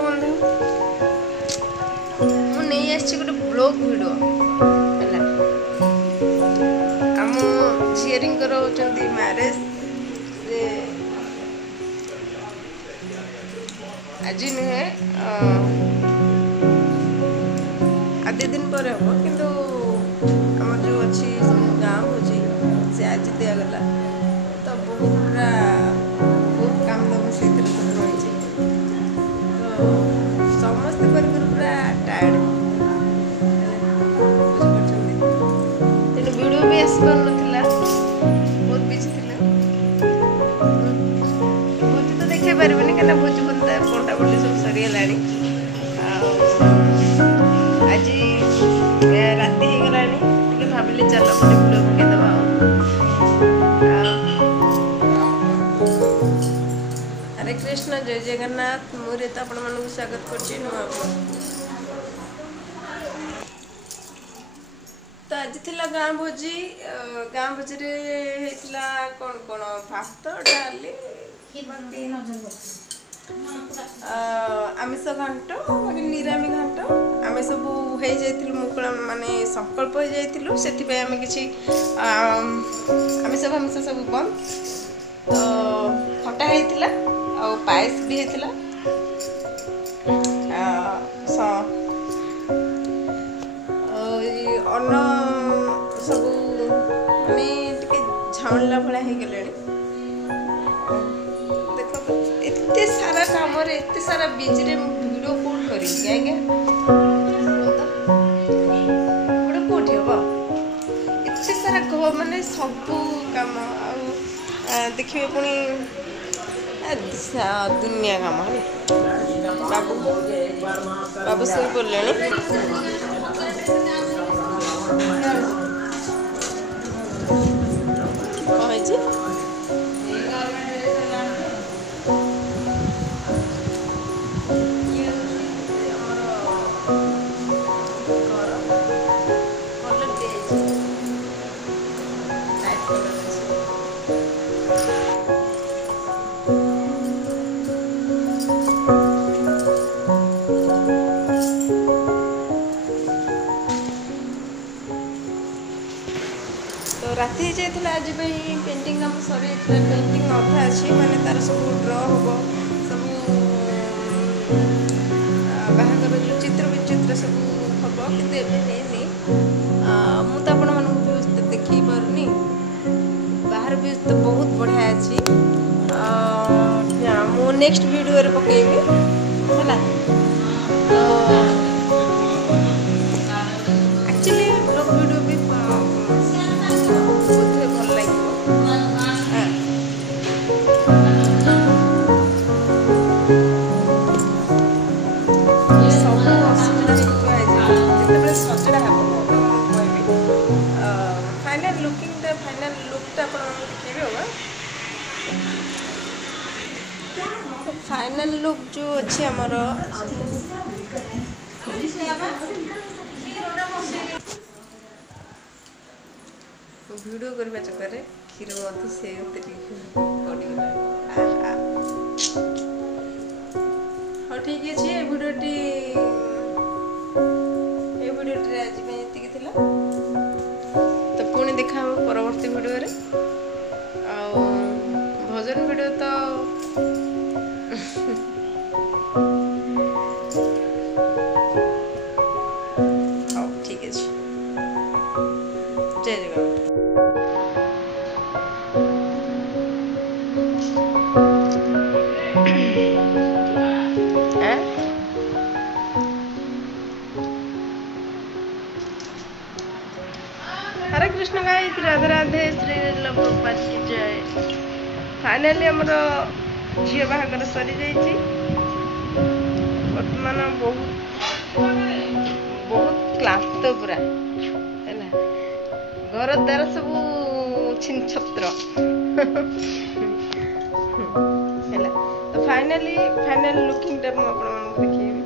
बंधु मु नहीं आछि गोटे ब्लॉग वीडियो हैला हम झियरिंगर होचंती मैरिज से आज नुहे आदि दिन पर हम किंतु आम जो अच्छी गाँव होची से आज दिया गला तो बहुत पूरा बहुत काम दाम से रही तो समस्त पर पूरा टायर्ड तेणु वीडियो भी आस पार बहुत बिजी थे भोजी तो देखा पार्बनी कहीं भोजी बंदा पंटा पंटी सब सरीगला आज राति हो गला भाविली चल गोटे वीडियो पकईदबा हरे कृष्ण जय जगन्नाथ मुझे तो आपण मानक स्वागत करछि नुआ तो आज थिला गाँ भोजी रे हेतला कोन कोन भात डाली आमिष घंट निरामी घंट आम सब हो मुकुला माने संकल्प हो जाइलु से आम कि आमिष फामिष सब बंद तो खटा होता आ पायस भी होता अन्न सब माने झाउला भाया हो गले देख तो एते सारा काम एते सारा बिजी रे वीडियो कौन करी आज्ञा गोटे कोठी हम एते सारा घर माने सब काम देखिए पुणी दुनिया काम है बाबू बाबू सो बोले तो राति जाइए आज पेंटिंग काम सर पेंटिंग अधा अच्छी माने तार सब ड्र हम सब बाहर जो चित्र विचित्र सब हम कि मुझे आपण मानक देखी पारनी बाहर भी तो बहुत बढ़िया अच्छी मु नेक्स्ट वीडियो पकेबी है तो एक्चुअली ब्लॉग वीडियो भी फाइनल लुक जो अच्छी आमर वीडियो करने चक्कर क्षीर मत से हाँ ठीक है वीडियोटी आज ये तो पुणी देखा परवर्ती वीडियो रे भजन वीडियो तो हाँ ठीक है जय जगन्नाथ हरे कृष्ण गाइस राधे राधे श्री प्रभुपाद की जय फाइनली आमर झील बाहागर सरी जाइए बर्तमान बहुत बहुत क्लांत पूरा है घर द्वार सब छिन छत्र है तो फाइनल लुकिंग टा देखिए